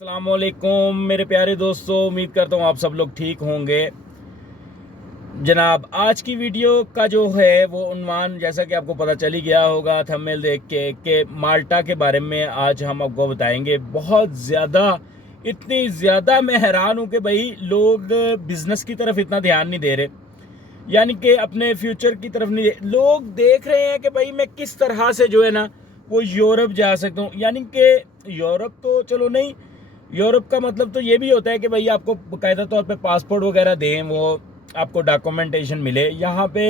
अस्सलामुअलैकुम मेरे प्यारे दोस्तों, उम्मीद करता हूँ आप सब लोग ठीक होंगे। जनाब, आज की वीडियो का जो है वो उन्वान जैसा कि आपको पता चल ही गया होगा थंबनेल देख के कि माल्टा के बारे में आज हम आपको बताएंगे। बहुत ज़्यादा, इतनी ज़्यादा मैं हैरान हूँ कि भाई लोग बिज़नेस की तरफ इतना ध्यान नहीं दे रहे, यानी कि अपने फ्यूचर की तरफ नहीं लोग देख रहे हैं कि भाई मैं किस तरह से जो है ना वो यूरोप जा सकता हूँ। यानी कि यूरोप तो चलो नहीं, यूरोप का मतलब तो ये भी होता है कि भाई आपको बाकायदा तौर पे पासपोर्ट वगैरह दें, वो आपको डॉक्यूमेंटेशन मिले। यहाँ पे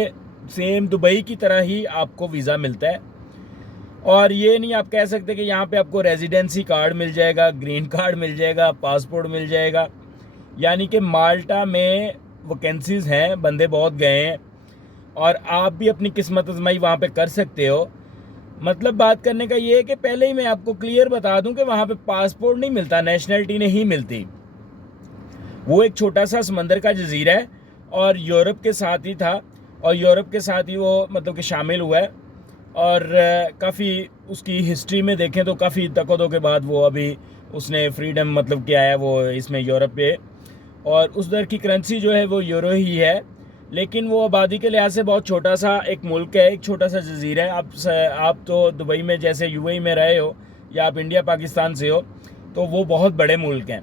सेम दुबई की तरह ही आपको वीज़ा मिलता है, और ये नहीं आप कह सकते कि यहाँ पे आपको रेजिडेंसी कार्ड मिल जाएगा, ग्रीन कार्ड मिल जाएगा, पासपोर्ट मिल जाएगा। यानी कि माल्टा में वैकेंसीज़ हैं, बंदे बहुत गए हैं, और आप भी अपनी किस्मत आजमाई वहाँ पे कर सकते हो। मतलब बात करने का ये है कि पहले ही मैं आपको क्लियर बता दूं कि वहाँ पे पासपोर्ट नहीं मिलता, नेशनलिटी नहीं मिलती। वो एक छोटा सा समंदर का जजीरा है और यूरोप के साथ ही था, और यूरोप के साथ ही वो मतलब कि शामिल हुआ है। और काफ़ी उसकी हिस्ट्री में देखें तो काफ़ी दकोदों के बाद वो अभी उसने फ्रीडम मतलब कि आया वो इसमें यूरोप पे, और उस दर की करेंसी जो है वो यूरो ही है। लेकिन वो आबादी के लिहाज से बहुत छोटा सा एक मुल्क है, एक छोटा सा जजीरा है। आप तो दुबई में जैसे यूएई में रहे हो, या आप इंडिया पाकिस्तान से हो, तो वो बहुत बड़े मुल्क हैं।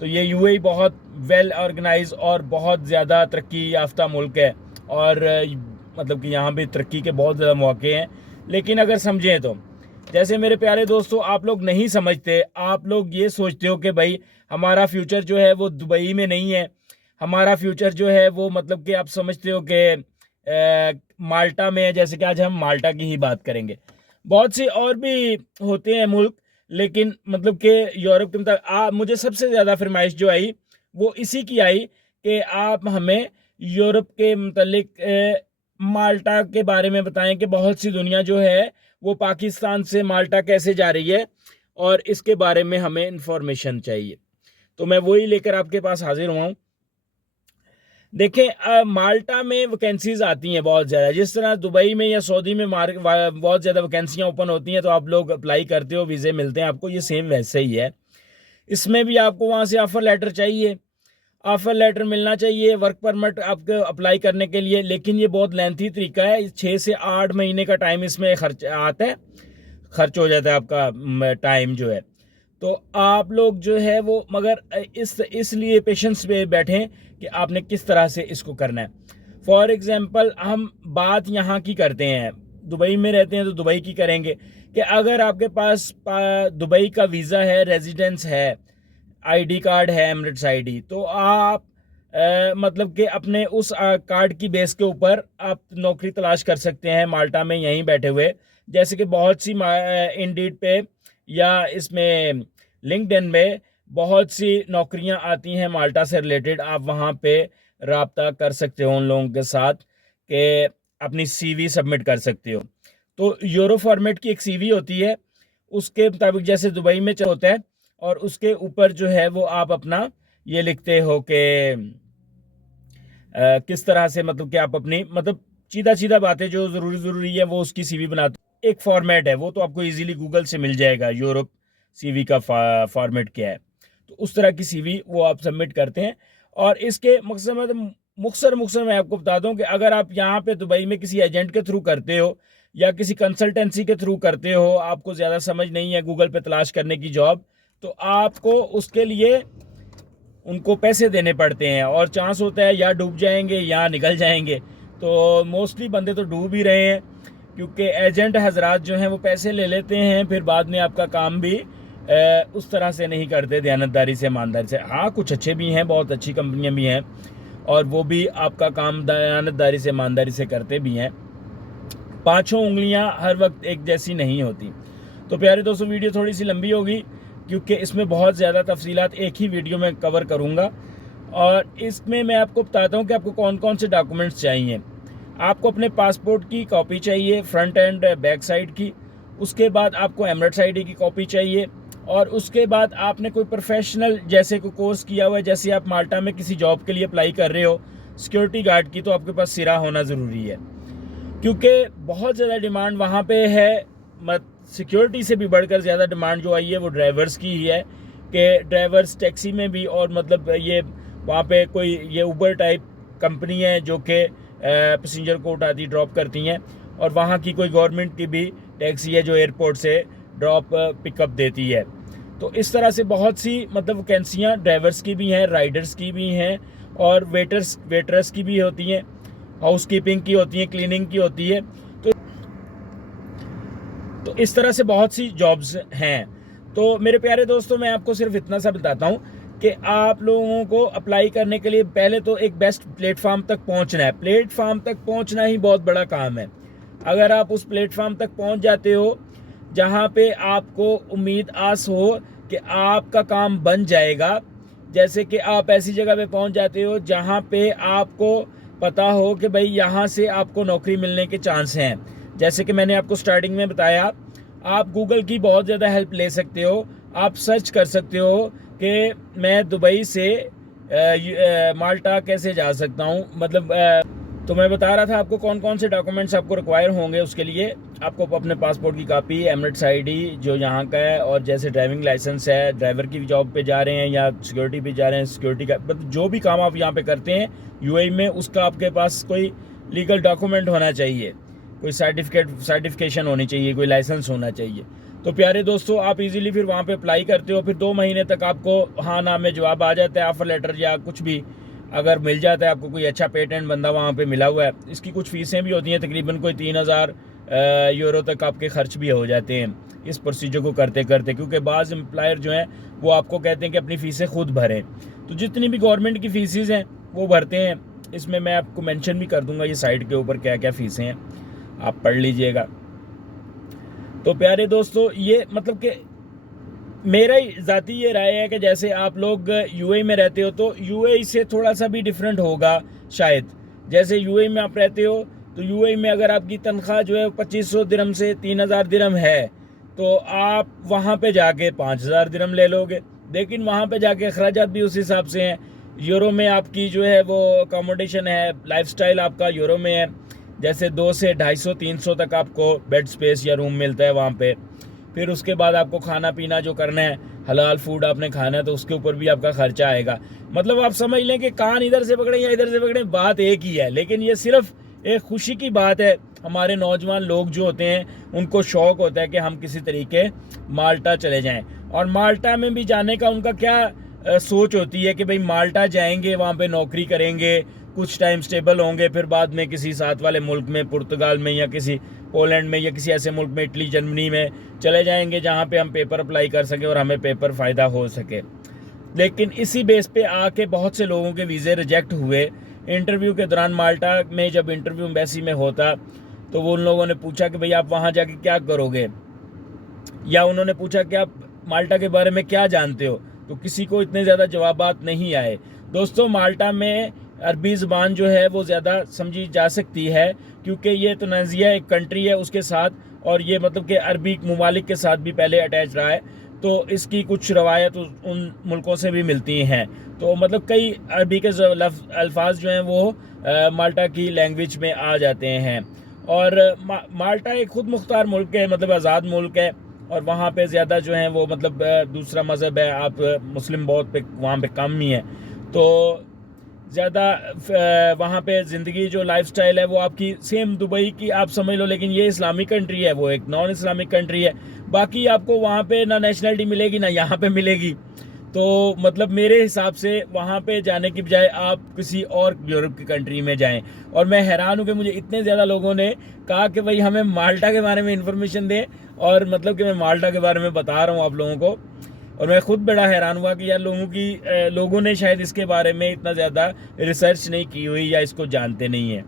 तो ये यूएई बहुत वेल ऑर्गेनाइज और बहुत ज़्यादा तरक्की याफ्ता मुल्क है, और मतलब कि यहाँ भी तरक्की के बहुत ज़्यादा मौके हैं। लेकिन अगर समझें तो, जैसे मेरे प्यारे दोस्तों, आप लोग नहीं समझते, आप लोग ये सोचते हो कि भाई हमारा फ्यूचर जो है वो दुबई में नहीं है, हमारा फ्यूचर जो है वो मतलब कि आप समझते हो कि माल्टा में है। जैसे कि आज हम माल्टा की ही बात करेंगे, बहुत से और भी होते हैं मुल्क, लेकिन मतलब कि यूरोप के मतलब मुझे सबसे ज़्यादा फरमाइश जो आई वो इसी की आई कि आप हमें यूरोप के मतलब माल्टा के बारे में बताएं कि बहुत सी दुनिया जो है वो पाकिस्तान से माल्टा कैसे जा रही है, और इसके बारे में हमें इंफॉर्मेशन चाहिए। तो मैं वही लेकर आपके पास हाजिर हुआ हूँ। देखें, माल्टा में वैकेंसीज आती हैं बहुत ज़्यादा, जिस तरह दुबई में या सऊदी में बहुत ज़्यादा वैकेंसियाँ ओपन होती हैं, तो आप लोग अप्लाई करते हो, वीज़े मिलते हैं आपको, ये सेम वैसे ही है। इसमें भी आपको वहाँ से ऑफ़र लेटर चाहिए, ऑफ़र लेटर मिलना चाहिए वर्क परमिट आपको अप्लाई करने के लिए। लेकिन ये बहुत लेंथी तरीका है, 6 से 8 महीने का टाइम इसमें खर्च आता है, खर्च हो जाता है आपका टाइम जो है। तो आप लोग जो है वो मगर इसलिए पेशेंस पे बैठें कि आपने किस तरह से इसको करना है। फॉर एग्ज़ाम्पल, हम बात यहाँ की करते हैं, दुबई में रहते हैं तो दुबई की करेंगे कि अगर आपके पास दुबई का वीज़ा है, रेजिडेंस है, आईडी कार्ड है, एमिरेट्स आईडी, तो आप मतलब कि अपने उस कार्ड की बेस के ऊपर आप नौकरी तलाश कर सकते हैं माल्टा में यहीं बैठे हुए। जैसे कि बहुत सी इंडीड पे या इसमें लिंक्डइन में बहुत सी नौकरियां आती हैं माल्टा से रिलेटेड, आप वहां पे रब्ता कर सकते हो उन लोगों के साथ कि अपनी सीवी सबमिट कर सकते हो। तो यूरो फॉर्मेट की एक सीवी होती है, उसके मुताबिक जैसे दुबई में होता है, और उसके ऊपर जो है वो आप अपना ये लिखते हो कि किस तरह से मतलब कि आप अपनी मतलब सीधा सीधा बातें जो ज़रूरी है वो उसकी सीवी बनाते हो। एक फॉर्मेट है, वो तो आपको इजीली गूगल से मिल जाएगा, यूरोप सीवी का फॉर्मेट क्या है। तो उस तरह की सीवी वो आप सबमिट करते हैं। और इसके मकसद मतलब मुख्तर मैं आपको बता दूं कि अगर आप यहाँ पे दुबई में किसी एजेंट के थ्रू करते हो या किसी कंसल्टेंसी के थ्रू करते हो, आपको ज़्यादा समझ नहीं है गूगल पे तलाश करने की जॉब, तो आपको उसके लिए उनको पैसे देने पड़ते हैं, और चांस होता है या डूब जाएंगे या निकल जाएंगे। तो मोस्टली बंदे तो डूब ही रहे हैं, क्योंकि एजेंट हजरात जो हैं वो पैसे ले लेते हैं, फिर बाद में आपका काम भी उस तरह से नहीं करते, दयानतदारी से, ईमानदारी से। हाँ, कुछ अच्छे भी हैं, बहुत अच्छी कंपनियां भी हैं, और वो भी आपका काम दयानतदारी से, ईमानदारी से करते भी हैं। पाँचों उंगलियां हर वक्त एक जैसी नहीं होती। तो प्यारे दोस्तों, वीडियो थोड़ी सी लंबी होगी क्योंकि इसमें बहुत ज़्यादा तफसीलात एक ही वीडियो में कवर करूँगा, और इसमें मैं आपको बताता हूँ कि आपको कौन कौन से डॉक्यूमेंट्स चाहिए। आपको अपने पासपोर्ट की कॉपी चाहिए, फ्रंट एंड बैक साइड की। उसके बाद आपको एमिरेट्स आईडी की कॉपी चाहिए, और उसके बाद आपने कोई प्रोफेशनल जैसे कोई कोर्स किया हुआ है, जैसे आप माल्टा में किसी जॉब के लिए अप्लाई कर रहे हो सिक्योरिटी गार्ड की, तो आपके पास सिरा होना ज़रूरी है, क्योंकि बहुत ज़्यादा डिमांड वहाँ पे है। सिक्योरिटी से भी बढ़कर ज़्यादा डिमांड जो आई है वो ड्राइवर्स की ही है, कि ड्राइवर्स टैक्सी में भी, और मतलब ये वहाँ पे कोई ये उबर टाइप कंपनी है जो कि पैसेंजर को उठाती ड्रॉप करती हैं, और वहाँ की कोई गवर्नमेंट की भी टैक्सी है जो एयरपोर्ट से ड्रॉप पिकअप देती है। तो इस तरह से बहुत सी मतलब वैकेंसियाँ ड्राइवर्स की भी हैं, राइडर्स की भी हैं, और वेटर्स की भी होती हैं, हाउसकीपिंग की होती हैं, क्लीनिंग की होती है। तो इस तरह से बहुत सी जॉब्स हैं। तो मेरे प्यारे दोस्तों, मैं आपको सिर्फ इतना सा बताता हूँ कि आप लोगों को अप्लाई करने के लिए पहले तो एक बेस्ट प्लेटफॉर्म तक पहुँचना है। प्लेटफॉर्म तक पहुँचना ही बहुत बड़ा काम है। अगर आप उस प्लेटफॉर्म तक पहुँच जाते हो जहाँ पे आपको उम्मीद आस हो कि आपका काम बन जाएगा, जैसे कि आप ऐसी जगह पे पहुँच जाते हो जहाँ पे आपको पता हो कि भाई यहाँ से आपको नौकरी मिलने के चांस हैं। जैसे कि मैंने आपको स्टार्टिंग में बताया, आप गूगल की बहुत ज़्यादा हेल्प ले सकते हो। आप सर्च कर सकते हो कि मैं दुबई से माल्टा कैसे जा सकता हूँ, मतलब तो मैं बता रहा था आपको कौन कौन से डॉक्यूमेंट्स आपको रिक्वायर होंगे। उसके लिए आपको अपने पासपोर्ट की कापी, एमिरेट्स आईडी जो यहाँ का है, और जैसे ड्राइविंग लाइसेंस है, ड्राइवर की जॉब पे जा रहे हैं या सिक्योरिटी पे जा रहे हैं, सिक्योरिटी का मतलब जो भी काम आप यहाँ पे करते हैं यूएई में, उसका आपके पास कोई लीगल डॉक्यूमेंट होना चाहिए, कोई सर्टिफिकेशन होनी चाहिए, कोई लाइसेंस होना चाहिए। तो प्यारे दोस्तों, आप इजीली फिर वहाँ पे अप्लाई करते हो, फिर 2 महीने तक आपको हाँ ना में जवाब आ जाता है, ऑफर लेटर या कुछ भी अगर मिल जाता है आपको, कोई अच्छा पेटेंट बंदा वहाँ पे मिला हुआ है। इसकी कुछ फ़ीसें भी होती हैं, तकरीबन कोई 3000 यूरो तक आपके खर्च भी हो जाते हैं इस प्रोसीजर को करते करते, क्योंकि बाज़ एम्प्लॉयर जो हैं वो आपको कहते हैं कि अपनी फ़ीसें खुद भरें। तो जितनी भी गवर्नमेंट की फ़ीसें हैं वो भरते हैं। इसमें मैं आपको मेंशन भी कर दूंगा ये साइट के ऊपर क्या क्या फ़ीसें हैं, आप पढ़ लीजिएगा। तो प्यारे दोस्तों, ये मतलब कि मेरा ज़ाती ये राय है कि जैसे आप लोग यूएई में रहते हो तो यूएई से थोड़ा सा भी डिफरेंट होगा शायद। जैसे यूएई में आप रहते हो तो यूएई में अगर आपकी तनख्वाह जो है 2500 दिरहम से 3000 दिरहम है, तो आप वहाँ पे जाके 5000 दिरहम ले लोगे। लेकिन वहाँ पे जाके अखराजात भी उस हिसाब से हैं। यूरो में आपकी जो है वो अकोमोडेशन है, लाइफस्टाइल आपका यूरो में है। जैसे 2 से 250-300 तक आपको बेड स्पेस या रूम मिलता है वहाँ पे। फिर उसके बाद आपको खाना पीना जो करना है, हलाल फूड आपने खाना है, तो उसके ऊपर भी आपका खर्चा आएगा। मतलब आप समझ लें कि कान इधर से पकड़े या इधर से पकड़े, बात एक ही है। लेकिन ये सिर्फ एक खुशी की बात है। हमारे नौजवान लोग जो होते हैं उनको शौक़ होता है कि हम किसी तरीके माल्टा चले जाएं, और माल्टा में भी जाने का उनका क्या सोच होती है कि भाई माल्टा जाएंगे, वहाँ पे नौकरी करेंगे, कुछ टाइम स्टेबल होंगे, फिर बाद में किसी साथ वाले मुल्क में, पुर्तगाल में या किसी पोलैंड में या किसी ऐसे मुल्क में, इटली, जर्मनी में चले जाएंगे जहाँ पे हम पेपर अप्लाई कर सकें और हमें पेपर फ़ायदा हो सके। लेकिन इसी बेस पे आके बहुत से लोगों के वीज़े रिजेक्ट हुए। इंटरव्यू के दौरान माल्टा में जब इंटरव्यू एम्बेसी में होता तो वो उन लोगों ने पूछा कि भाई आप वहाँ जाके क्या करोगे, या उन्होंने पूछा कि आप माल्टा के बारे में क्या जानते हो, तो किसी को इतने ज़्यादा जवाबात नहीं आए। दोस्तों, माल्टा में अरबी ज़बान जो है वो ज़्यादा समझी जा सकती है, क्योंकि ये तुनीसिया एक कंट्री है उसके साथ, और ये मतलब कि अरबी ममालिक के साथ भी पहले अटैच रहा है, तो इसकी कुछ रवायत उन मुल्कों से भी मिलती हैं। तो मतलब कई अरबी के अल्फाज जो हैं वो माल्टा की लैंग्वेज में आ जाते हैं। और माल्टा एक खुद मुख्तार मुल्क है, मतलब आज़ाद मुल्क है, और वहाँ पे ज़्यादा जो है वो मतलब दूसरा मज़हब है। आप मुस्लिम बहुत पे वहाँ पे कम ही है, तो ज़्यादा वहाँ पे ज़िंदगी जो लाइफस्टाइल है वो आपकी सेम दुबई की आप समझ लो, लेकिन ये इस्लामिक कंट्री है, वो एक नॉन इस्लामिक कंट्री है। बाकी आपको वहाँ पे ना नेशनलिटी मिलेगी ना यहाँ पे मिलेगी। तो मतलब मेरे हिसाब से वहाँ पे जाने की बजाय आप किसी और यूरोप की कंट्री में जाएं। और मैं हैरान हूँ कि मुझे इतने ज़्यादा लोगों ने कहा कि भाई हमें माल्टा के बारे में इन्फॉर्मेशन दें, और मतलब कि मैं माल्टा के बारे में बता रहा हूँ आप लोगों को। और मैं खुद बड़ा हैरान हुआ कि यार लोगों ने शायद इसके बारे में इतना ज़्यादा रिसर्च नहीं की हुई या इसको जानते नहीं हैं,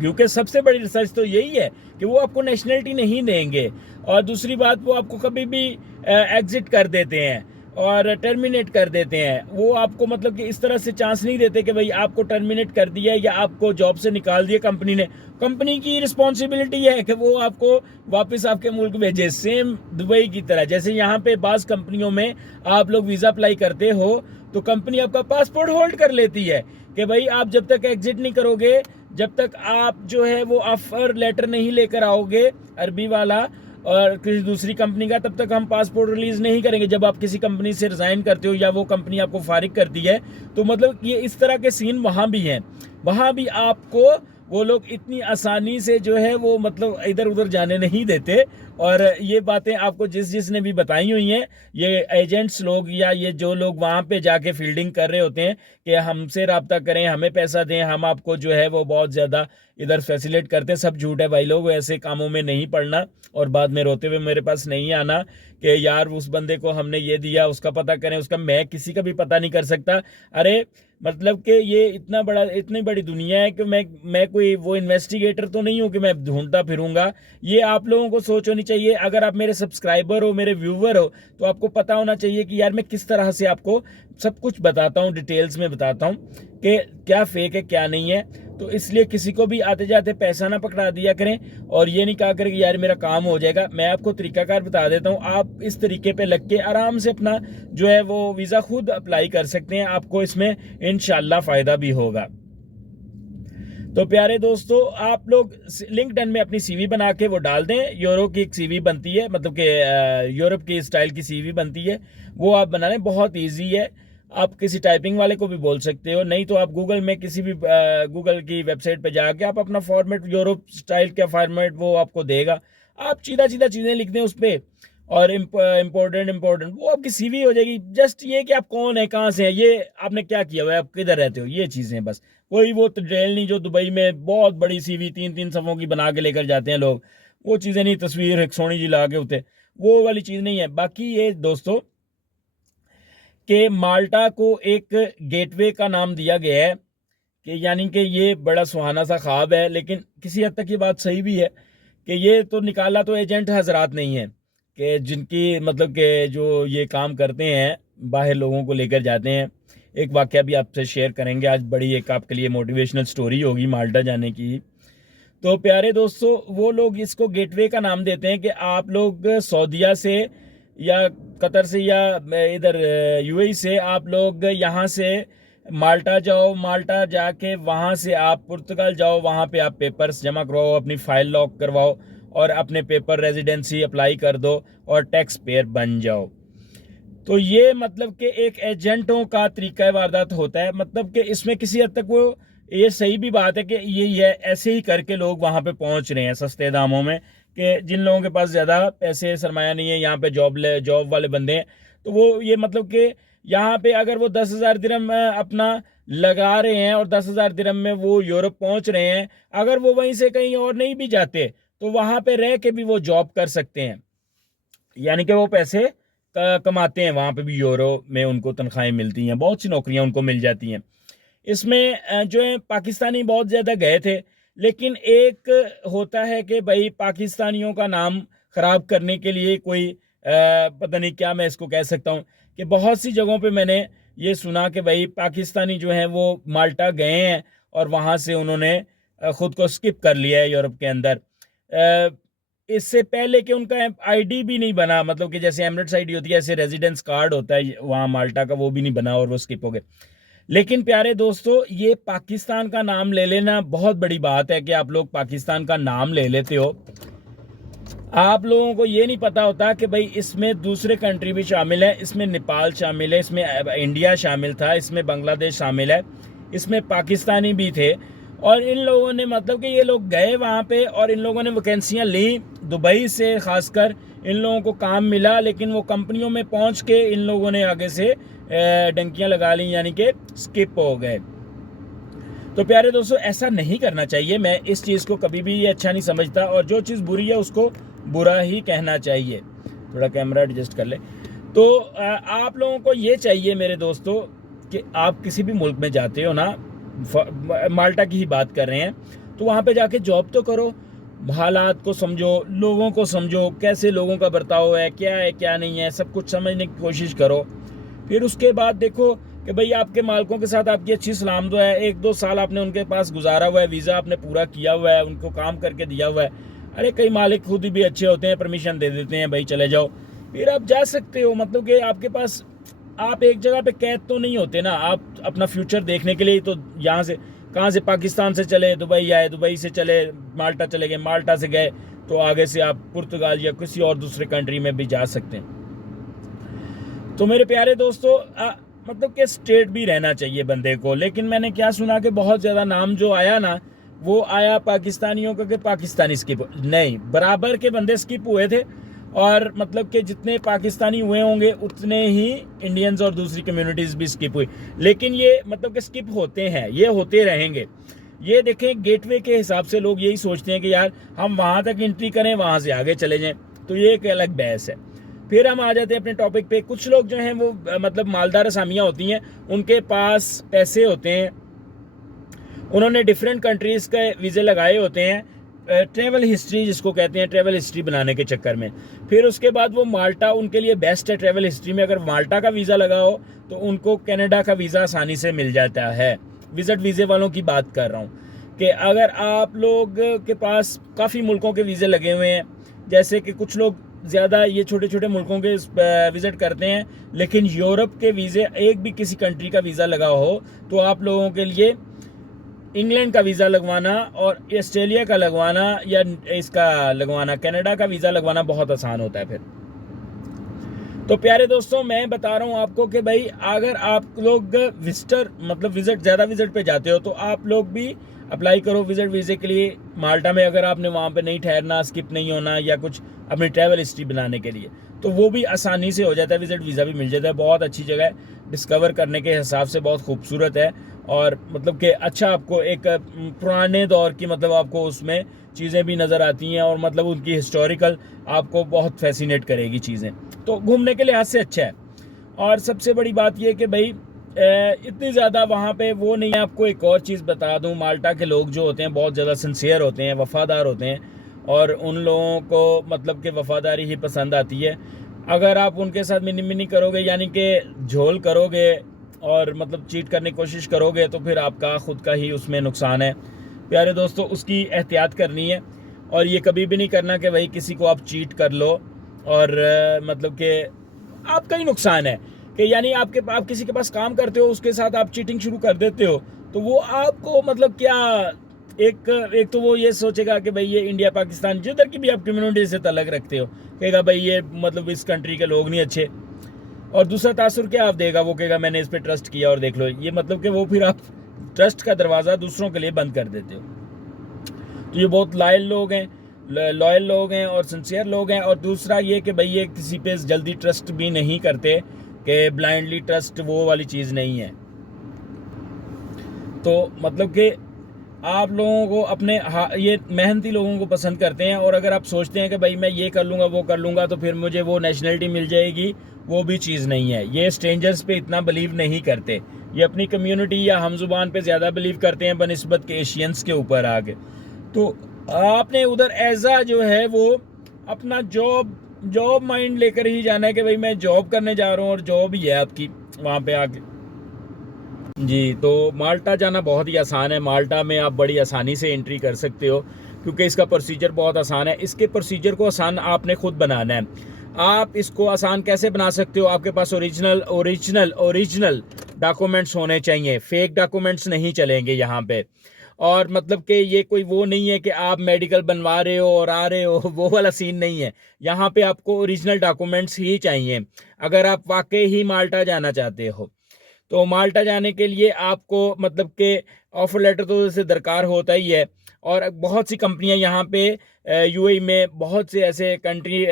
क्योंकि सबसे बड़ी रिसर्च तो यही है कि वो आपको नेशनलिटी नहीं देंगे, और दूसरी बात वो आपको कभी भी एग्जिट कर देते हैं और टर्मिनेट कर देते हैं। वो आपको मतलब कि इस तरह से चांस नहीं देते कि भाई आपको टर्मिनेट कर दिया या आपको जॉब से निकाल दिया कंपनी ने। कंपनी की रिस्पॉन्सिबिलिटी है कि वो आपको वापस आपके मुल्क भेजे, सेम दुबई की तरह। जैसे यहाँ पे बाज़ कंपनियों में आप लोग वीज़ा अप्लाई करते हो तो कंपनी आपका पासपोर्ट होल्ड कर लेती है कि भाई आप जब तक एग्जिट नहीं करोगे, जब तक आप जो है वो ऑफर लेटर नहीं लेकर आओगे अरबी वाला, और किसी दूसरी कंपनी का, तब तक हम पासपोर्ट रिलीज़ नहीं करेंगे। जब आप किसी कंपनी से रिज़ाइन करते हो या वो कंपनी आपको फारिग करती है, तो मतलब ये इस तरह के सीन वहाँ भी हैं। वहाँ भी आपको वो लोग इतनी आसानी से जो है वो मतलब इधर उधर जाने नहीं देते। और ये बातें आपको जिसने भी बताई हुई हैं, ये एजेंट्स लोग या ये जो लोग वहाँ पे जाके फील्डिंग कर रहे होते हैं कि हमसे रब्ता करें, हमें पैसा दें, हम आपको जो है वो बहुत ज़्यादा इधर फैसिलेट करते हैं, सब झूठ है भाई लोग। ऐसे कामों में नहीं पड़ना और बाद में रोते हुए मेरे पास नहीं आना कि यार उस बंदे को हमने ये दिया, उसका पता करें, उसका। मैं किसी का भी पता नहीं कर सकता। अरे मतलब कि ये इतनी बड़ी दुनिया है कि मैं कोई वो इन्वेस्टिगेटर तो नहीं हूँ कि मैं ढूंढता फिरूंगा। ये आप लोगों को सोच होनी चाहिए। अगर आप मेरे सब्सक्राइबर हो, मेरे व्यूवर हो, तो आपको पता होना चाहिए कि यार मैं किस तरह से आपको सब कुछ बताता हूँ, डिटेल्स में बताता हूँ कि क्या फेक है क्या नहीं है। तो इसलिए किसी को भी आते जाते पैसा ना पकड़ा दिया करें और ये नहीं कहा करें कि यार मेरा काम हो जाएगा। मैं आपको तरीकाकार बता देता हूँ, आप इस तरीके पे लग के आराम से अपना जो है वो वीज़ा खुद अप्लाई कर सकते हैं। आपको इसमें इंशाल्लाह फ़ायदा भी होगा। तो प्यारे दोस्तों, आप लोग लिंक्डइन में अपनी सीवी बना के वो डाल दें। यूरोप की एक सीवी बनती है, मतलब कि यूरोप की स्टाइल की सीवी बनती है, वो आप बना लें। बहुत ईजी है। आप किसी टाइपिंग वाले को भी बोल सकते हो, नहीं तो आप गूगल में किसी भी गूगल की वेबसाइट पे जाके आप अपना फॉर्मेट, यूरोप स्टाइल का फॉर्मेट वो आपको देगा। आप सीधा सीधा चीज़ें लिख दें उस पर और इम्पोर्टेंट वो आपकी सीवी हो जाएगी। जस्ट ये कि आप कौन है, कहाँ से है, ये आपने क्या किया हुआ है, आप किधर रहते हो, ये चीज़ें बस। कोई वो डिटेल नहीं जो दुबई में बहुत बड़ी सीवी 3-3 सफ़ों की बना के लेकर जाते हैं लोग, वो चीज़ें नहीं। तस्वीर एक सोनी जी ला के उठे, वो वाली चीज़ नहीं है। बाकी ये दोस्तों कि माल्टा को एक गेटवे का नाम दिया गया है कि यानी कि ये बड़ा सुहाना सा ख्वाब है, लेकिन किसी हद तक ये बात सही भी है कि ये तो निकाला तो एजेंट हजरात नहीं है कि जिनकी मतलब कि जो ये काम करते हैं, बाहर लोगों को लेकर जाते हैं। एक वाक़या भी आपसे शेयर करेंगे आज, बड़ी एक आपके लिए मोटिवेशनल स्टोरी होगी माल्टा जाने की। तो प्यारे दोस्तों, वो लोग इसको गेटवे का नाम देते हैं कि आप लोग सऊदीया से या कतर से या इधर यूएई से आप लोग यहाँ से माल्टा जाओ, माल्टा जाके वहाँ से आप पुर्तगाल जाओ, वहाँ पे आप पेपर्स जमा करवाओ, अपनी फ़ाइल लॉक करवाओ और अपने पेपर रेजिडेंसी अप्लाई कर दो और टैक्स पेयर बन जाओ। तो ये मतलब कि एक एजेंटों का तरीका वारदात होता है। मतलब कि इसमें किसी हद तक वो ये सही भी बात है कि यही है, ऐसे ही करके लोग वहाँ पे पहुँच रहे हैं सस्ते दामों में, कि जिन लोगों के पास ज़्यादा पैसे सरमाया नहीं है, यहाँ पे जॉब वाले बंदे हैं, तो वो ये मतलब कि यहाँ पे अगर वो 10,000 दिरहम अपना लगा रहे हैं और 10,000 दिरहम में वो यूरोप पहुँच रहे हैं, अगर वो वहीं से कहीं और नहीं भी जाते तो वहाँ पे रह के भी वो जॉब कर सकते हैं। यानी कि वो पैसे कमाते हैं, वहाँ पे भी यूरो में उनको तनख्वाहें मिलती हैं, बहुत सी नौकरियाँ उनको मिल जाती हैं। इसमें जो है पाकिस्तानी बहुत ज़्यादा गए थे, लेकिन एक होता है कि भाई पाकिस्तानियों का नाम ख़राब करने के लिए कोई पता नहीं क्या मैं इसको कह सकता हूँ, कि बहुत सी जगहों पे मैंने ये सुना कि भाई पाकिस्तानी जो हैं वो माल्टा गए हैं और वहाँ से उन्होंने ख़ुद को स्किप कर लिया है यूरोप के अंदर। इससे पहले कि उनका आईडी भी नहीं बना, मतलब कि जैसे एमिरेट्स आईडी होती है ऐसे रेजिडेंस कार्ड होता है वहाँ माल्टा का, वो भी नहीं बना और वो स्किप हो गए। लेकिन प्यारे दोस्तों, ये पाकिस्तान का नाम ले लेना बहुत बड़ी बात है कि आप लोग पाकिस्तान का नाम ले लेते हो। आप लोगों को ये नहीं पता होता कि भाई इसमें दूसरे कंट्री भी शामिल है, इसमें नेपाल शामिल है, इसमें इंडिया शामिल था, इसमें बांग्लादेश शामिल है, इसमें पाकिस्तानी भी थे। और इन लोगों ने मतलब कि ये लोग गए वहाँ पे और इन लोगों ने वैकेंसियाँ ली दुबई से, ख़ासकर इन लोगों को काम मिला, लेकिन वो कंपनियों में पहुँच के इन लोगों ने आगे से डंकियाँ लगा ली, यानी कि स्किप हो गए। तो प्यारे दोस्तों, ऐसा नहीं करना चाहिए। मैं इस चीज़ को कभी भी अच्छा नहीं समझता और जो चीज़ बुरी है उसको बुरा ही कहना चाहिए। थोड़ा कैमरा एडजस्ट कर ले। तो आप लोगों को ये चाहिए मेरे दोस्तों कि आप किसी भी मुल्क में जाते हो ना, माल्टा की ही बात कर रहे हैं, तो वहाँ पे जाके जॉब तो करो, हालात को समझो, लोगों को समझो, कैसे लोगों का बर्ताव है क्या नहीं है, सब कुछ समझने की कोशिश करो। फिर उसके बाद देखो कि भाई आपके मालिकों के साथ आपकी अच्छी सलाम दुआ है, 1-2 साल आपने उनके पास गुजारा हुआ है, वीज़ा आपने पूरा किया हुआ है, उनको काम करके दिया हुआ है। अरे कई मालिक खुद भी अच्छे होते हैं, परमिशन दे देते हैं, भाई चले जाओ, फिर आप जा सकते हो। मतलब कि आपके पास, आप एक जगह पे कैद तो नहीं होते ना, आप अपना फ्यूचर देखने के लिए तो यहाँ से कहाँ से, पाकिस्तान से चले दुबई आए, दुबई से चले माल्टा चले गए, माल्टा से गए तो आगे से आप पुर्तगाल या किसी और दूसरे कंट्री में भी जा सकते हैं। तो मेरे प्यारे दोस्तों, मतलब कि स्टेट भी रहना चाहिए बंदे को। लेकिन मैंने क्या सुना कि बहुत ज़्यादा नाम जो आया ना, वो आया पाकिस्तानियों का कि पाकिस्तानी स्किप नहीं, बराबर के बंदे स्किप हुए थे। और मतलब कि जितने पाकिस्तानी हुए होंगे उतने ही इंडियंस और दूसरी कम्युनिटीज़ भी स्किप हुई। लेकिन ये मतलब कि स्किप होते हैं, ये होते रहेंगे। ये देखें, गेटवे के हिसाब से लोग यही सोचते हैं कि यार हम वहाँ तक एंट्री करें, वहाँ से आगे चले जाएं। तो ये एक अलग बहस है। फिर हम आ जाते हैं अपने टॉपिक पे। कुछ लोग जो हैं वो मतलब मालदार असामियाँ होती हैं, उनके पास पैसे होते हैं, उन्होंने डिफरेंट कंट्रीज़ के वीज़े लगाए होते हैं, ट्रैवल हिस्ट्री जिसको कहते हैं, ट्रैवल हिस्ट्री बनाने के चक्कर में। फिर उसके बाद वो माल्टा उनके लिए बेस्ट है ट्रैवल हिस्ट्री में। अगर माल्टा का वीज़ा लगा हो तो उनको कनाडा का वीज़ा आसानी से मिल जाता है। विज़िट वीज़े वालों की बात कर रहा हूँ कि अगर आप लोग के पास काफ़ी मुल्कों के वीज़े लगे हुए हैं, जैसे कि कुछ लोग ज़्यादा ये छोटे छोटे मुल्कों के विज़िट करते हैं, लेकिन यूरोप के वीज़े, एक भी किसी कंट्री का वीज़ा लगा हो तो आप लोगों के लिए इंग्लैंड का वीज़ा लगवाना और ऑस्ट्रेलिया का लगवाना या इसका लगवाना, कनाडा का वीज़ा लगवाना बहुत आसान होता है फिर। तो प्यारे दोस्तों, मैं बता रहा हूँ आपको कि भाई अगर आप लोग ज़्यादा विज़िट पे जाते हो तो आप लोग भी अप्लाई करो विज़िट वीज़े के लिए माल्टा में। अगर आपने वहाँ पे नहीं ठहरना, स्किप नहीं होना या कुछ अपनी ट्रैवल हिस्ट्री बनाने के लिए, तो वो भी आसानी से हो जाता है, विज़िट वीज़ा भी मिल जाता है। बहुत अच्छी जगह है, डिस्कवर करने के हिसाब से बहुत खूबसूरत है। और मतलब कि अच्छा, आपको एक पुराने दौर की मतलब आपको उसमें चीज़ें भी नज़र आती हैं और मतलब उनकी हिस्टोरिकल आपको बहुत फैसिनेट करेगी चीज़ें। तो घूमने के लिहाज से अच्छा है। और सबसे बड़ी बात यह कि भाई इतनी ज़्यादा वहाँ पे वो नहीं है। आपको एक और चीज़ बता दूँ, माल्टा के लोग जो होते हैं बहुत ज़्यादा सिंसियर होते हैं, वफ़ादार होते हैं, और उन लोगों को मतलब कि वफ़ादारी ही पसंद आती है। अगर आप उनके साथ मिनी मिनी करोगे, यानी कि झोल करोगे और मतलब चीट करने की कोशिश करोगे, तो फिर आपका ख़ुद का ही उसमें नुकसान है। प्यारे दोस्तों, उसकी एहतियात करनी है। और ये कभी भी नहीं करना कि भाई किसी को आप चीट कर लो और मतलब कि आपका ही नुकसान है। कि यानी आप किसी के पास काम करते हो, उसके साथ आप चीटिंग शुरू कर देते हो, तो वो आपको मतलब क्या, एक तो वो ये सोचेगा कि भाई ये इंडिया पाकिस्तान जिधर की भी आप कम्युनिटी से तलक रखते हो, कहेगा भाई ये मतलब इस कंट्री के लोग नहीं अच्छे। और दूसरा तासुर क्या आप देगा, वो कहेगा मैंने इस पर ट्रस्ट किया और देख लो। ये मतलब कि वो फिर आप ट्रस्ट का दरवाज़ा दूसरों के लिए बंद कर देते हो। तो ये बहुत लॉयल लोग हैं और सिंसियर लोग हैं। और दूसरा ये कि भाई ये किसी पे जल्दी ट्रस्ट भी नहीं करते, कि ब्लाइंडली ट्रस्ट वो वाली चीज़ नहीं है। तो मतलब कि आप लोगों को अपने ये मेहनती लोगों को पसंद करते हैं। और अगर आप सोचते हैं कि भाई मैं ये कर लूँगा वो कर लूँगा तो फिर मुझे वो नेशनलिटी मिल जाएगी, वो भी चीज़ नहीं है। ये स्ट्रेंजर्स पे इतना बिलीव नहीं करते, ये अपनी कम्युनिटी या हम ज़ुबान पे ज़्यादा बिलीव करते हैं बनिस्बत के एशियंस के ऊपर आगे। तो आपने उधर एज़ा जो है वो अपना जॉब माइंड लेकर ही जाना है कि भाई मैं जॉब करने जा रहा हूँ और जॉब ही है आपकी वहाँ पे आके। जी, तो माल्टा जाना बहुत ही आसान है। माल्टा में आप बड़ी आसानी से एंट्री कर सकते हो, क्योंकि इसका प्रोसीजर बहुत आसान है। इसके प्रोसीजर को आसान आपने खुद बनाना है। आप इसको आसान कैसे बना सकते हो, आपके पास ओरिजिनल डॉक्यूमेंट्स होने चाहिए, फेक डॉक्यूमेंट्स नहीं चलेंगे यहाँ पे। और मतलब कि ये कोई वो नहीं है कि आप मेडिकल बनवा रहे हो और आ रहे हो, वो वाला सीन नहीं है। यहाँ पे आपको ओरिजिनल डॉक्यूमेंट्स ही चाहिए अगर आप वाकई ही माल्टा जाना चाहते हो। तो माल्टा जाने के लिए आपको मतलब कि ऑफर लेटर तो जैसे दरकार होता ही है। और बहुत सी कंपनियां यहाँ पे यूएई में, बहुत से ऐसे कंट्री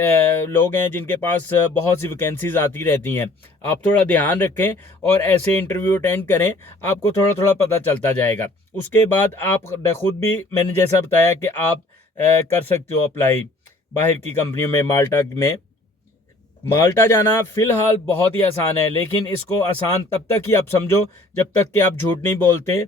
लोग हैं जिनके पास बहुत सी वैकेंसीज आती रहती हैं। आप थोड़ा ध्यान रखें और ऐसे इंटरव्यू अटेंड करें, आपको थोड़ा थोड़ा पता चलता जाएगा। उसके बाद आप खुद भी, मैंने जैसा बताया कि आप कर सकते हो अप्लाई बाहर की कंपनियों में। माल्टा जाना फ़िलहाल बहुत ही आसान है, लेकिन इसको आसान तब तक ही आप समझो जब तक कि आप झूठ नहीं बोलते,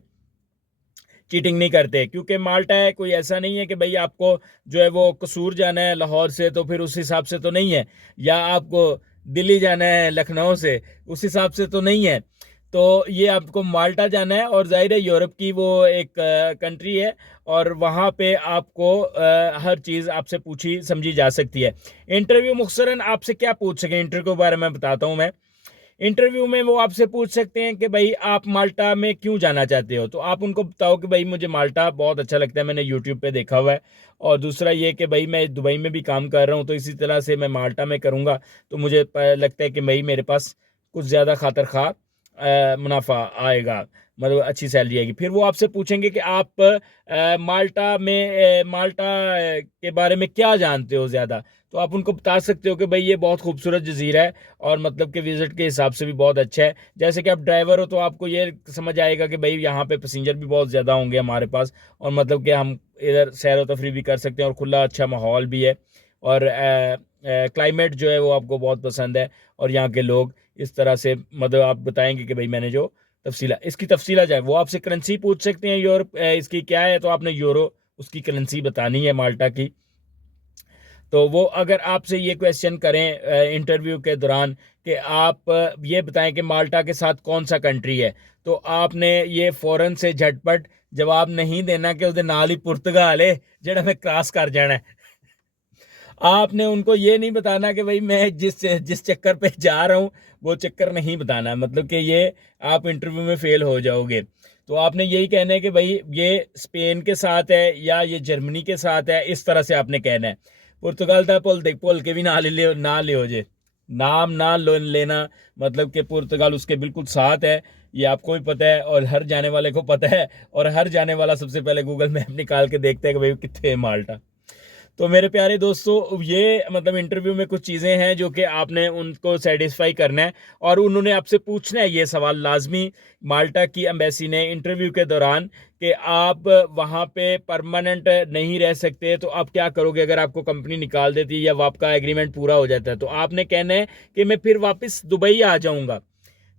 चीटिंग नहीं करते। क्योंकि माल्टा है, कोई ऐसा नहीं है कि भाई आपको जो है वो कसूर जाना है लाहौर से तो फिर उस हिसाब से तो नहीं है, या आपको दिल्ली जाना है लखनऊ से उस हिसाब से तो नहीं है। तो ये आपको माल्टा जाना है, और ज़ाहिर है यूरोप की वो एक कंट्री है, और वहाँ पे आपको हर चीज़ आपसे पूछी समझी जा सकती है। इंटरव्यू मुख्तसरन आपसे क्या पूछ सकें, इंटरव्यू के बारे में बताता हूँ मैं। इंटरव्यू में वो आपसे पूछ सकते हैं कि भाई आप माल्टा में क्यों जाना चाहते हो, तो आप उनको बताओ कि भाई मुझे माल्टा बहुत अच्छा लगता है, मैंने यूट्यूब पे देखा हुआ है, और दूसरा ये कि भाई मैं दुबई में भी काम कर रहा हूँ, तो इसी तरह से मैं माल्टा में करूँगा, तो मुझे लगता है कि भाई मेरे पास कुछ ज़्यादा खातर खा मुनाफा आएगा, मतलब अच्छी सैलरी आएगी। फिर वो आपसे पूछेंगे कि आप माल्टा में माल्टा के बारे में क्या जानते हो ज़्यादा, तो आप उनको बता सकते हो कि भाई ये बहुत खूबसूरत जजीरा है, और मतलब कि विज़िट के हिसाब से भी बहुत अच्छा है। जैसे कि आप ड्राइवर हो तो आपको ये समझ आएगा कि भाई यहाँ पे पैसेंजर भी बहुत ज़्यादा होंगे हमारे पास, और मतलब कि हम इधर सैर व तफरी भी कर सकते हैं, और खुला अच्छा माहौल भी है, और क्लाइमेट जो है वो आपको बहुत पसंद है, और यहाँ के लोग इस तरह से मतलब आप बताएंगे कि भाई मैंने जो तफसीला इसकी तफसीला जाए, वो आपसे करेंसी पूछ सकते हैं यूरोप इसकी क्या है, तो आपने यूरो उसकी करेंसी बतानी है माल्टा की। तो वो अगर आपसे ये क्वेश्चन करें इंटरव्यू के दौरान कि आप ये बताएं कि माल्टा के साथ कौन सा कंट्री है, तो आपने ये फ़ौरन से झटपट जवाब नहीं देना कि उसके नाल ही पुर्तगाल है जेड़ा मैं क्रॉस कर जाना है। आपने उनको ये नहीं बताना कि भाई मैं जिस जिस चक्कर पे जा रहा हूँ वो चक्कर नहीं बताना, मतलब कि ये आप इंटरव्यू में फेल हो जाओगे। तो आपने यही कहना है कि भाई ये स्पेन के साथ है या ये जर्मनी के साथ है, इस तरह से आपने कहना है। पुर्तगाल था भुल के भी ना ले हो जे नाम ना लेना, मतलब कि पुर्तगाल उसके बिल्कुल साथ है, ये आपको भी पता है और हर जाने वाले को पता है, और हर जाने वाला सबसे पहले गूगल मैप निकाल के देखता है कि भाई कितने है माल्टा। तो मेरे प्यारे दोस्तों, ये मतलब इंटरव्यू में कुछ चीज़ें हैं जो कि आपने उनको सेटिस्फाई करना है, और उन्होंने आपसे पूछना है ये सवाल लाजमी माल्टा की एम्बेसी ने इंटरव्यू के दौरान कि आप वहाँ पे परमानेंट नहीं रह सकते, तो आप क्या करोगे अगर आपको कंपनी निकाल देती है या आपका एग्रीमेंट पूरा हो जाता है। तो आपने कहना है कि मैं फिर वापस दुबई आ जाऊँगा,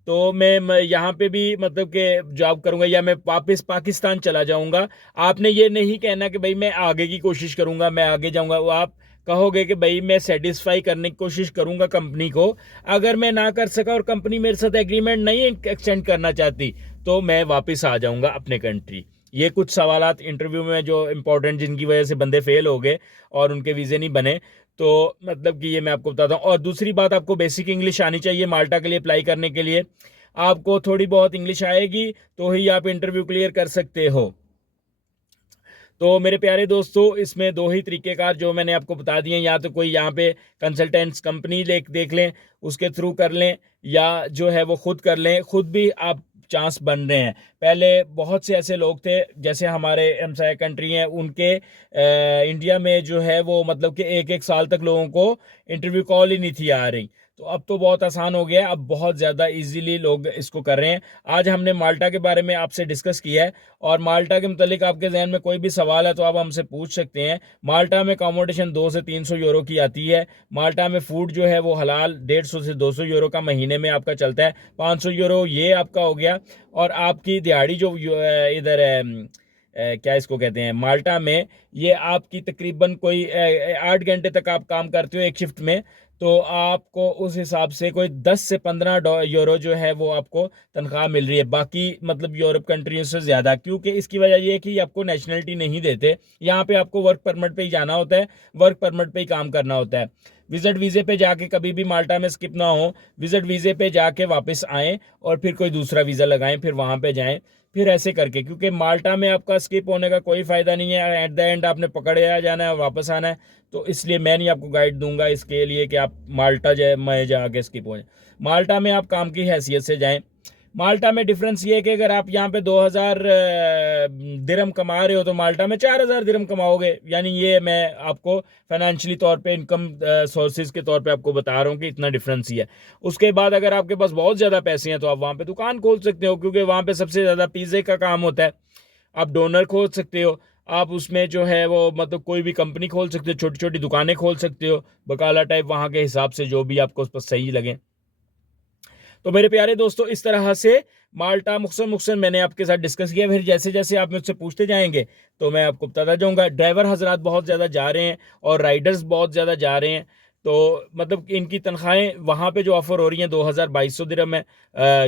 तो मैं यहाँ पे भी मतलब कि जॉब करूँगा, या मैं वापस पाकिस्तान चला जाऊँगा। आपने ये नहीं कहना कि भाई मैं आगे की कोशिश करूँगा, मैं आगे जाऊँगा। वो आप कहोगे कि भाई मैं सेटिस्फाई करने की कोशिश करूँगा कंपनी को, अगर मैं ना कर सका और कंपनी मेरे साथ एग्रीमेंट नहीं एक्सटेंड करना चाहती, तो मैं वापस आ जाऊँगा अपने कंट्री। ये कुछ सवालात इंटरव्यू में जो इंपॉर्टेंट जिनकी वजह से बंदे फेल हो गए और उनके वीज़े नहीं बने, तो मतलब कि ये मैं आपको बताता हूँ। और दूसरी बात, आपको बेसिक इंग्लिश आनी चाहिए माल्टा के लिए अप्लाई करने के लिए। आपको थोड़ी बहुत इंग्लिश आएगी तो ही आप इंटरव्यू क्लियर कर सकते हो। तो मेरे प्यारे दोस्तों, इसमें दो ही तरीक़ेकार जो मैंने आपको बता दिए, या तो कोई यहाँ पे कंसल्टेंट्स कंपनी देख लें, उसके थ्रू कर लें, या जो है वो खुद कर लें। खुद भी आप चांस बन रहे हैं। पहले बहुत से ऐसे लोग थे जैसे हमारे हमसाया कंट्री हैं, उनके इंडिया में जो है वो मतलब कि एक एक साल तक लोगों को इंटरव्यू कॉल ही नहीं थी आ रही। तो अब तो बहुत आसान हो गया है, अब बहुत ज़्यादा इजीली लोग इसको कर रहे हैं। आज हमने माल्टा के बारे में आपसे डिस्कस किया है, और माल्टा के मतलब आपके जहन में कोई भी सवाल है तो आप हमसे पूछ सकते हैं। माल्टा में अकोमोडेशन 2 से 300 यूरो की आती है। माल्टा में फूड जो है वो हलाल 150 से 200 यूरो का महीने में आपका चलता है। 500 यूरो ये आपका हो गया, और आपकी दिहाड़ी जो इधर है क्या इसको कहते हैं माल्टा में, ये आपकी तकरीबन कोई 8 घंटे तक आप काम करते हो एक शिफ्ट में, तो आपको उस हिसाब से कोई 10 से 15 यूरो जो है वो आपको तनख्वाह मिल रही है, बाकी मतलब यूरोप कंट्रियों से ज़्यादा। क्योंकि इसकी वजह ये है कि आपको नेशनलिटी नहीं देते, यहाँ पे आपको वर्क परमिट पे ही जाना होता है, वर्क परमिट पे ही काम करना होता है। विजिट वीज़े पे जाके कभी भी माल्टा में स्किप ना हो, विजिट वीज़े पे जाके वापस आएँ और फिर कोई दूसरा वीज़ा लगाएं, फिर वहाँ पे जाएं, फिर ऐसे करके। क्योंकि माल्टा में आपका स्किप होने का कोई फ़ायदा नहीं है, एट द एंड आपने पकड़े जाना है और वापस आना है। तो इसलिए मैं नहीं आपको गाइड दूंगा इसके लिए कि आप माल्टा जाए मैं जाके स्किप हो जाए। माल्टा में आप काम की हैसियत से जाएं। माल्टा में डिफरेंस ये है कि अगर आप यहाँ पे 2000 दिरहम कमा रहे हो तो माल्टा में 4000 दिरहम कमाओगे। यानी ये मैं आपको फाइनेंशियली तौर पे इनकम सोर्सेज के तौर पे आपको बता रहा हूँ कि इतना डिफरेंस ही है। उसके बाद अगर आपके पास बहुत ज़्यादा पैसे हैं तो आप वहाँ पे दुकान खोल सकते हो, क्योंकि वहाँ पे सबसे ज़्यादा पिज़्ज़े का काम होता है। आप डोनर खोल सकते हो, आप उसमें जो है वो मतलब कोई भी कंपनी खोल सकते हो, छोटी छोटी दुकानें खोल सकते हो बकाला टाइप, वहाँ के हिसाब से जो भी आपको उस पर सही लगे। तो मेरे प्यारे दोस्तों, इस तरह से माल्टा मुख्तसर मैंने आपके साथ डिस्कस किया। फिर जैसे जैसे आप मुझसे पूछते जाएंगे तो मैं आपको बताता जाऊंगा। ड्राइवर हजरात बहुत ज़्यादा जा रहे हैं और राइडर्स बहुत ज़्यादा जा रहे हैं, तो मतलब इनकी तनख्वाहें वहाँ पे जो ऑफ़र हो रही हैं 2200 दिरहम है,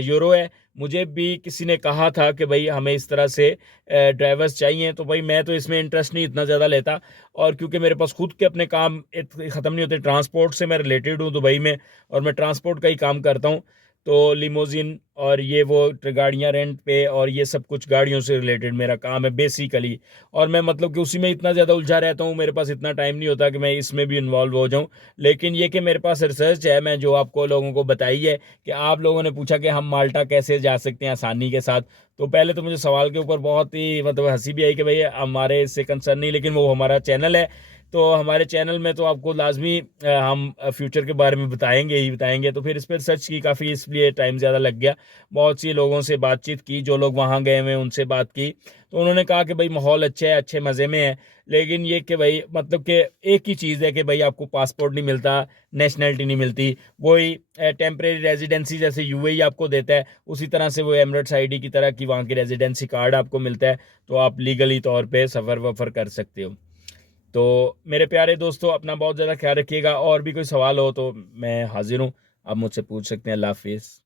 यूरो है। मुझे भी किसी ने कहा था कि भाई हमें इस तरह से ड्राइवर्स चाहिए, तो भाई मैं तो इसमें इंटरेस्ट नहीं इतना ज़्यादा लेता, और क्योंकि मेरे पास खुद के अपने काम ख़त्म नहीं होते, ट्रांसपोर्ट से मैं रिलेटेड हूँ दुबई में और मैं ट्रांसपोर्ट का ही काम करता हूँ। तो लिमोजिन और ये वो गाड़ियाँ रेंट पे और ये सब कुछ गाड़ियों से रिलेटेड मेरा काम है बेसिकली। और मैं मतलब कि उसी में इतना ज़्यादा उलझा रहता हूँ, मेरे पास इतना टाइम नहीं होता कि मैं इसमें भी इन्वॉल्व हो जाऊँ। लेकिन ये कि मेरे पास रिसर्च है, मैं जो आपको लोगों को बताई है कि आप लोगों ने पूछा कि हम माल्टा कैसे जा सकते हैं आसानी के साथ। तो पहले तो मुझे सवाल के ऊपर बहुत ही मतलब हंसी भी आई कि भाई हमारे इससे कंसर्न नहीं, लेकिन वो हमारा चैनल है, तो हमारे चैनल में तो आपको लाजमी हम फ्यूचर के बारे में बताएंगे ही बताएंगे। तो फिर इस पर सर्च की काफ़ी, इसलिए टाइम ज़्यादा लग गया। बहुत सी लोगों से बातचीत की, जो लोग वहाँ गए हुए उनसे बात की, तो उन्होंने कहा कि भाई माहौल अच्छा है, अच्छे मज़े में है, लेकिन ये कि भाई मतलब कि एक ही चीज़ है कि भाई आपको पासपोर्ट नहीं मिलता, नेशनैलिटी नहीं मिलती। वही टेम्परेरी रेजिडेंसी जैसे यूएई आपको देता है, उसी तरह से वो एमिरेट्स आईडी की तरह की वहाँ की रेजिडेंसी कार्ड आपको मिलता है, तो आप लीगली तौर पे सफ़र वफ़र कर सकते हो। तो मेरे प्यारे दोस्तों, अपना बहुत ज़्यादा ख्याल रखिएगा। और भी कोई सवाल हो तो मैं हाजिर हूँ, आप मुझसे पूछ सकते हैं। अल्लाह हाफिज़।